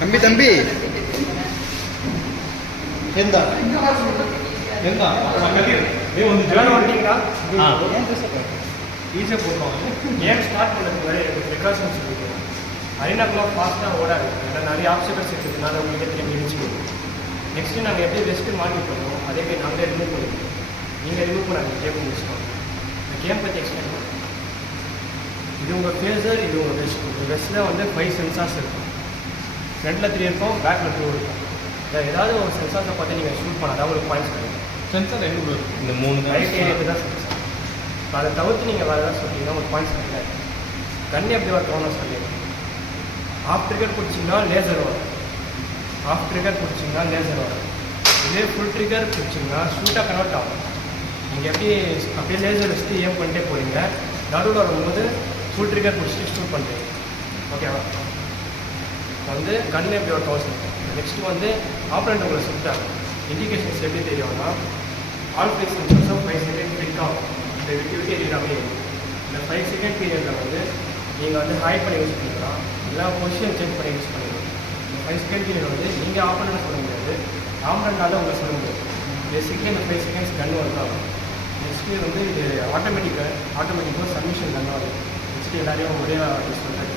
தம்பி தம்பி எந்த எந்த ಒಂದು ಜಾನ್ ಹೊರಟಿಂಗ ಈಜೆ போடுவாங்க கேம் ஸ்டார்ட் பண்ணுறதுக்கு ப்ரிகாஷன்ஸ் இருக்குது 9 o'clock ஃபாஸ்ட்டாக ஓடாது ஏன்னா நிறைய ஆப்ஸ்டிகல்ஸ் இருக்கிறதுனால உங்களுக்கு திரும்பி இருந்துச்சு நெக்ஸ்ட்டு நாங்கள் எப்படி வெஸ்ட்டு மாட்டி பண்ணுவோம் அதே மாதிரி நாங்களே ரிமூவ் பண்ணிடுவோம் நீங்கள் ரிமூவ் பண்ணாங்க கேம் முடிச்சிட்டோம் இந்த கேம் பற்றி எக்ஸ்பிளைன் பண்ணுவோம் இது உங்கள் ஃபேஸர் இது உங்கள் வெஸ்ட் உங்கள் வெஸ்ட்டில் வந்து 5 சென்சார்ஸ் இருக்கும் ஃப்ரண்ட்டில் 3 இருக்கும் பேக்கில் 2 இருக்கும் ஏதாவது ஒரு சென்சார்ஸை பார்த்து நீங்கள் ஷூட் பண்ணாதான் உங்களுக்கு பாயிண்ட்ஸ் கிடைக்கும் சென்சார் எங்கே இந்த 3 ரைட் ஏரியாவுக்கு தான் சென்சார் இப்போ அதை தவிர்த்து நீங்கள் வேறு ஏதாவது சொல்லிங்கன்னா உங்களுக்கு பாயிண்ட்ஸ் கிடைக்காது கண்ணு எப்படி வரணும்னு சொல்லிடுங்க ஆஃப் ட்ரிகர் பிடிச்சிங்கன்னா லேசர் வரும் ஆஃப் ட்ரிகர் பிடிச்சிங்கன்னா லேசர் வரும் இதே ஃபுல் ட்ரிகர் பிடிச்சிங்கன்னா ஷூட்டாக கன்வெர்ட் ஆகும் நீங்கள் எப்படி அப்படியே லேசர் வச்சுட்டு ஏம் பண்ணிட்டே போகிறீங்க நடுவில் வரும்போது ஃபுல் ட்ரிகர் பிடிச்சிட்டு ஷூட் பண்ணுறீங்க ஓகேவா வந்து கண் எப்படி ஒரு தோசை நெக்ஸ்ட்டு வந்து ஆப்ரண்ட் உங்களை சுட்டாங்க இண்டிகேஷன்ஸ் எப்படி தெரியும்னா ஆல் ஃபிக்ஸ் சென்சர்ஸும் 5 செகண்ட் கிளிக் ஆகும் இந்த விட்டு எரியாமே இந்த 5 செகண்ட் பீரியடில் வந்து நீங்கள் வந்து ஹை பண்ணி யூஸ் பண்ணிக்கலாம் இல்லை பொசிஷன் சேஞ்ச் பண்ணி யூஸ் பண்ணிக்கலாம் இந்த 5 செகண்ட் பீரியட் வந்து நீங்கள் ஆப்ரண்ட் சொல்ல முடியாது ஆப்ரண்ட்டால் உங்களை சொல்ல முடியாது பேசிக்கலி இந்த 5 செகண்ட்ஸ் கன் வந்து ஆகும் நெக்ஸ்ட்டு வந்து இது ஆட்டோமேட்டிக்காக சப்மிஷன் கன் ஆகும் நெக்ஸ்ட்டு எல்லாரையும் ஒரே யூஸ் பண்ணுறாங்க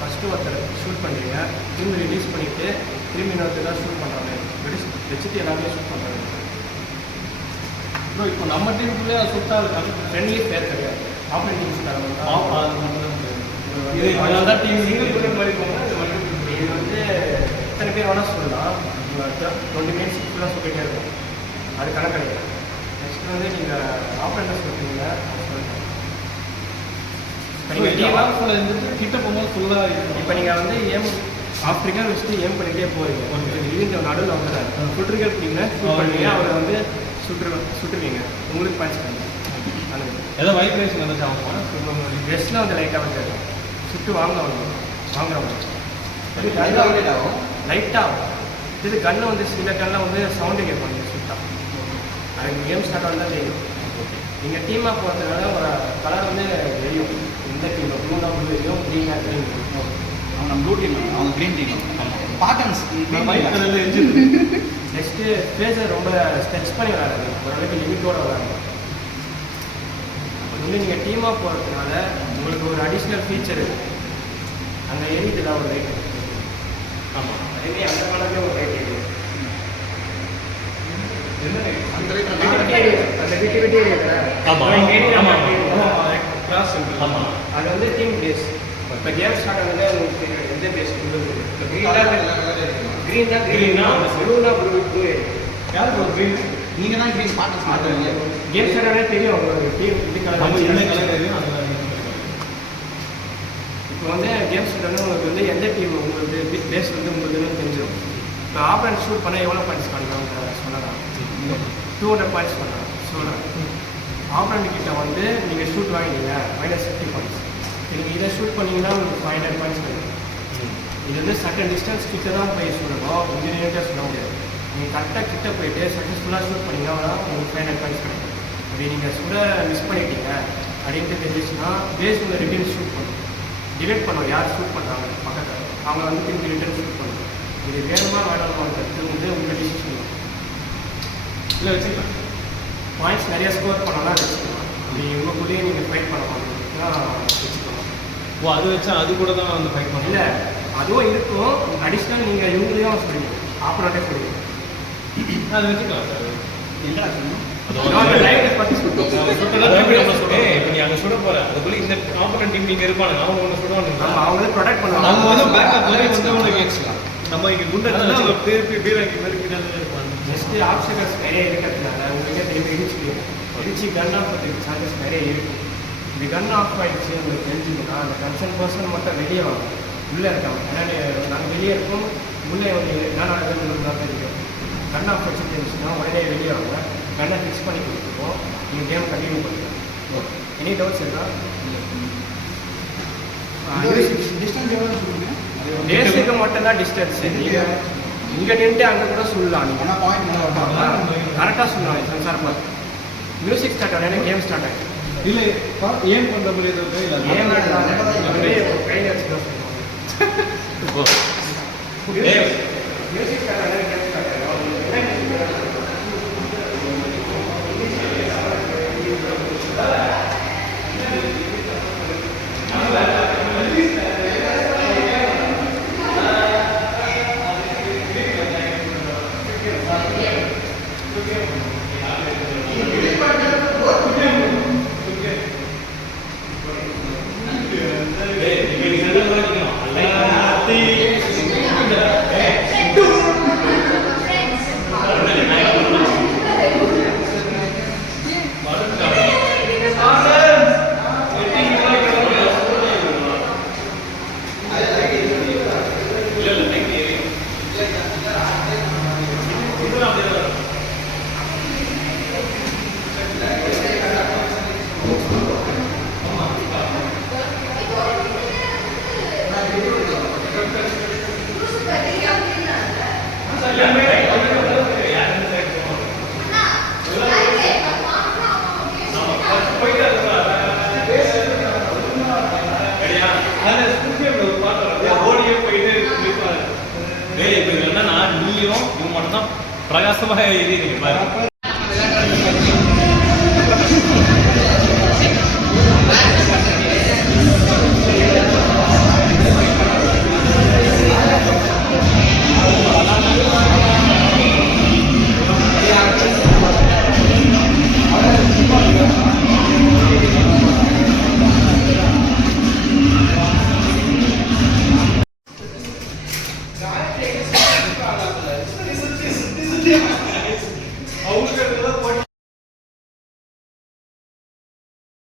ஃபஸ்ட்டு ஒருத்தர் ஷூட் பண்ணுறீங்க திரும்பி ரிலீஸ் பண்ணிவிட்டு திரும்பி இன்னொருத்தர் தான் ஷூட் பண்ணுறாங்க வச்சுட்டு எல்லாமே ஷூட் பண்ணுறாங்க ப்ரோ இப்போ நம்ம டீமுக்குள்ளே சுட்டால் ஃப்ரெண்ட்லி பேர் கிடையாது ஆப்ரேட்டிங் தான் டீம் சிங்கிள் மாதிரி போகணும் இது வந்து எத்தனை பேர் வேணால் சொல்லலாம் 20 மினிட்ஸ் ஃபுல்லாக சொல்லிகிட்டே இருக்கும் அது கணக்கு கிடையாது நெக்ஸ்ட் வந்து நீங்கள் ஆப்ரேட்டர் சொல்கிறீங்க கிட்ட போகும்போது ஃபுல்லாக இப்போ நீங்கள் வந்து ஏம் ஆஃப் ட்ரிகர் வச்சுட்டு ஏம் பண்ணிகிட்டே போகிறீங்க இந்த நடுவில் வந்துடுறாரு ஃபுல் ட்ரிகர் பிடிங்கன்னா ஷூட் பண்ணுவீங்க அவரை வந்து சுட்டுருவீங்க உங்களுக்கு பாயிண்ட்ஸ் பண்ணுங்க அந்த ஏதோ வைப்ரேஷன் வந்து ஆகுமா வெஸ்ட்டில் வந்து லைட்டாக வந்து சுட்டு வாங்குறவங்க லைட்டாக ஆகும் இது கண்ணு வந்து சில கண்ணில் வந்து சவுண்டு கேட்பாங்க சுட்டா அதுக்கு கேம் ஸ்டார்ட் வந்தால் தெரியும் நீங்கள் டீமாக போகிறதுனால ஒரு கலர் வந்து தெரியும் இந்த டீம் ப்ளூனா ப்ளூ தெரியும் க்ரீனாக க்ரீன் அவங்க ப்ளூ டீம் அவங்க க்ரீன் டீம் பாட்டன்ஸ் நெக்ஸ்ட்டு ஃபேஸை ரொம்ப ஸ்ட்ரெச் பண்ணி விளாடுறது ஓரளவுக்கு லிமிட்டோடு விளாடுறது வந்து நீங்கள் டீமாக போகிறதுனால உங்களுக்கு ஒரு அடிஷ்னல் ஃபீச்சர் இருக்குது அந்த எரியுதுலாம் ஒரு ரைட் ஆமாம் அதே அந்த காலத்துலேயே ஒரு ரைட் எரியுது அந்த விட்டு ஏரியா ஆமாம் அது வந்து டீம் பேஸ் இப்போ கேம் ஸ்டார்ட் ஆனது உங்களுக்கு எந்த பேஸ் இப்போ க்ரீனா ப்ளூனா ப்ளூ யார் ப்ரோ க்ரீன் நீங்கள் தான் க்ரீன் பாட்டன்ஸ் மாற்றுவீங்க கேம் ஸ்டார்ட் ஆனே தெரியும் உங்களுக்கு டீம் இது கலர் தெரியும் இப்போ வந்து கேம் ஸ்டார்ட் ஆனால் உங்களுக்கு வந்து எந்த டீம் உங்களுக்கு பேஸ் வந்து உங்களுக்கு தெரிஞ்சிடும் இப்போ ஆப்ரண்ட் ஷூட் பண்ணால் எவ்வளோ பாயிண்ட்ஸ் பண்ணலாம் சொல்லலாம் 200 பாயிண்ட்ஸ் பண்ணலாம் சொல்லலாம் ஆப்ரண்ட் கிட்ட வந்து நீங்கள் ஷூட் வாங்கினீங்க -50 பாயிண்ட்ஸ் நீங்கள் இதை ஷூட் பண்ணிங்கன்னா உங்களுக்கு 500 பாயிண்ட்ஸ் கிடைக்கும் இது வந்து சர்டன் டிஸ்டன்ஸ் கிட்ட தான் போய் சொல்லணும் இன்ஜினியர்கிட்ட சொல்ல முடியாது நீங்கள் கரெக்டாக கிட்ட போயிட்டு சக்ஸஸ்ஃபுல்லாக ஷூட் பண்ணிங்கன்னா உங்களுக்கு 500 பாயிண்ட்ஸ் கிடைக்கும் அப்படி நீங்கள் சுட மிஸ் பண்ணிட்டீங்க அப்படின்ட்டு தெரிஞ்சிச்சுன்னா பேஸ் உங்கள் ரிட்டர்ன் ஷூட் பண்ணும் டிவைட் பண்ணுவோம் யார் ஷூட் பண்ணுறாங்க பக்கத்தில் அவங்க வந்து திரும்பி ரிட்டர்ன் ஷூட் பண்ணுவோம் இது வேணுமா வேணுமான்றது வந்து உங்கள் டிசிஷன் இல்லை வச்சுக்கலாம் பாயிண்ட்ஸ் நிறையா ஸ்கோர் பண்ணலாம் வச்சுக்கலாம் அப்படி உங்களுக்குள்ளேயே நீங்கள் ஃபைட் பண்ண மாதிரினா வச்சுக்கலாம் ஓ அது வச்சா அது கூட தான் வந்து ஃபைட் பண்ணல இல்லை அதுவும் இருக்கும் அடிஷ்னல் நீங்கள் இவங்களையும் சொல்லுவீங்க ஆப்பரேட்டே சொல்லுவீங்க அது வச்சுக்கலாம் சார் என்ன டிரைவர் பற்றி சொல்லுவோம். இப்போ நீ அங்கே சுட போற அதுக்குள்ள இந்த ஆப்போனன்ட் டீம் இங்கே இருப்பானுங்க அவங்க ஒன்று சுடுவானுங்க. நம்ம அவங்க வந்து ப்ரொடெக்ட் பண்ணுவாங்க. அவங்க வந்து பேக்கப் மாதிரி வந்து உங்களுக்கு எக்ஸ்ட்ரா நம்ம இங்கே குண்டை திருப்பி பீரங்கி மாதிரி கிட்ட இருப்பாங்க. ஜஸ்ட் ஆப்ஸ்டக்கல்ஸ் நிறைய இருக்கிறதுனால உங்களுக்கே திரும்பி இடிச்சு கன் ஆஃப் பண்ணுறதுக்கு சான்சஸ் நிறைய இருக்குது. இப்படி கன் ஆஃப் ஆகிடுச்சு உங்களுக்கு தெரிஞ்சுக்கணும்னா அந்த கன்சர்ன் பர்சன் மட்டும் வெளியே வாங்க, உள்ளே இருக்காங்க. ஏன்னா நாங்கள் வெளியே இருக்கோம், உள்ளே வந்து என்ன நடக்குதுன்னு தான் தெரியும். கன் ஆஃப் வச்சு தெரிஞ்சுன்னா உடனே வெளியே வாங்க, கன்னை ஃபிக்ஸ் பண்ணி கொடுத்துருக்கோம், நீங்கள் கேம் கண்டினியூ பண்ணுங்கள். எனி டவுட்ஸ் இருக்கா? டிஸ்டன்ஸ் எவ்வளோ சொல்லுங்க? பேஸுக்கு மட்டும்தான் டிஸ்டன்ஸ். நீங்கள் இங்கே நின்று அங்கே கூட சொல்லலாம். நீங்கள் ஆனால் பாயிண்ட் கரெக்டாக சொல்லலாம். சென்சார் பார்த்து மியூசிக் ஸ்டார்ட் ஆனே கேம் ஸ்டார்ட் ஆகிடும். இல்லை ஏன் பண்ணுற மாதிரி எதுவும் இல்லை கேம் கையில் வச்சு தான் சொல்லுவாங்க. மியூசிக் ஸ்டார்ட் ஆனே கேம் ஸ்டார்ட் ஆகிடும். நீயும் இவங்க மட்டும்தான் பிரகாசமாக எரியுறீங்க பாரு. Yeah.